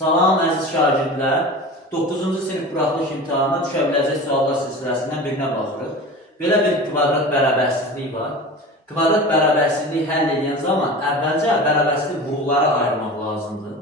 Salam əziz şagirdlər, 9-cu sinif buraxılış imtahanına düşə biləcək suallar silsiləsindən birinə baxırıq. Belə bir kvadrat bərabərsizlik var. Kvadrat bərabərsizliyi həll edən zaman əvvəlcə bərabərsizlik vuruqlara ayırmaq lazımdır.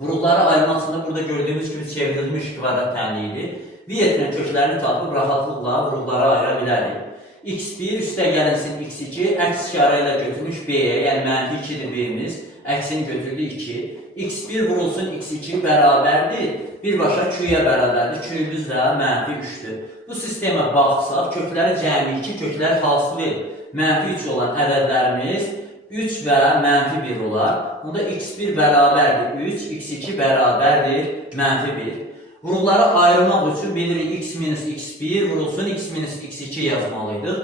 Vuruqlara ayırmaq üçün burada gördüyümüz kimi çevrilmiş kvadrat tənliyidir. Viyetin köklərini tapıb rahatlıqla vuruqlara ayıra bilərik. x1 üstə gəlinsin x2 əks işarə ilə götürmüş b-yə, yəni mənfi 2-dir b-miz, əksini götürdü 2. x1 vurulsun x2 bərabərdir, birbaşa q-yə bərabərdir, q-miz də mənfi 3-dür. Bu sistemə baxsaq, kökləri cəmi 2, kökləri hasılı mənfi 3 olan ədədlərimiz 3 və mənfi 1 olar. Onda x1 bərabərdir 3, x2 bərabərdir mənfi 1. Vuruqları ayırmaq üçün bilirik x minus x1 vurulsun x minus x2 yazmalıydıq.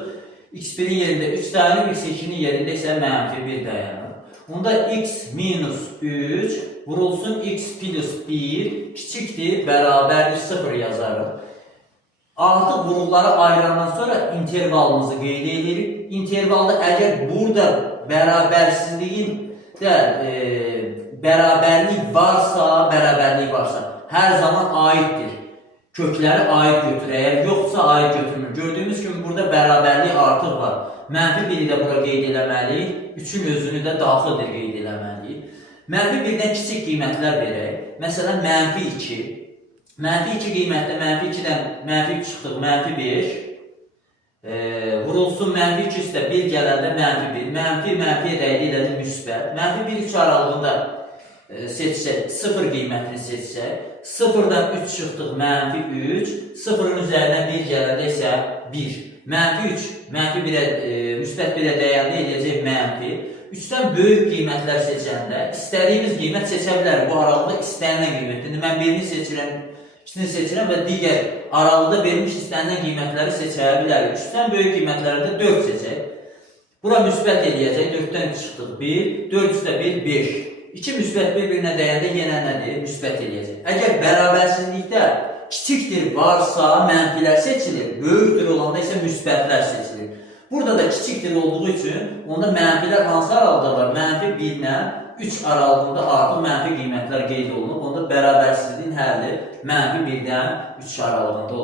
x1'in yerində 3 dayanır, x2'nin yerində isə mənfi 1 dayanır. Onda x minus 3 vurulsun x plus 1 kiçikdir, bərabərdir 0 yazarıq. Artıq vuruqları ayırandan sonra intervalımızı qeyd edirik. İntervalda əgər burada bərabərsizliyin də bərabərlik varsa, hər zaman aiddir. Kökləri aid götürür. Əgər yoxsa aid götürmür. Gördüyümüz kimi burada bərabərlik artıq var. Mənfi 1-i də bura qeyd eləməliyik. 3-ün özünü də daxildir qeyd eləməliyik. Mənfi 1-dən kiçik qiymətlər verək. Məsələn, mənfi 2. Mənfi 2 qiymətdə mənfi 2-dən mənfi 3 çıxdıq, mənfi 5. Vurulsun mənfi 2 üstə 1 gələndə mənfi 1. Mənfiyə dəydi elədi müsbət. Mənfi 1-3 aralığında seçsək, 0 qiymətini seçsək, 0-dan 3 çıxdıq, mənfi 3, 0-ın üzərindən 1 gələndə isə 1. Mənfi 3, mənfi 1-ə, müsbət 1-ə dəyəndə edəcək mənfi. 3-dən böyük qiymətlər seçəndə, istədiyimiz qiymət seçə bilərik. Bu aralıqda istənilən qiymətdir. Mən birini seçirəm, ikisini seçirəm və digər aralıqda verilmiş istənilən qiymətləri seçə bilərik. 3-dən böyük qiymətlərdə 4 seçək. Bura müsbət edəcək, 4-dən çıxdıq 1, 4 üstə 1, 5. 2 müsbət bir-birinə dəyəndə yenə nədir? Müsbət eləyəcək. Əgər bərabərsizlikdə kiçikdir varsa mənfilər seçilir, böyükdür olanda isə müsbətlər seçilir. Burada da kiçikdir olduğu üçün onda mənfilər hansı aralıqda var? Mənfi 1 ilə 3 aralığında artıq mənfi qiymətlər qeyd olunub. Onda bərabərsizliyin həlli mənfi 1-dən 3 aralığında olur.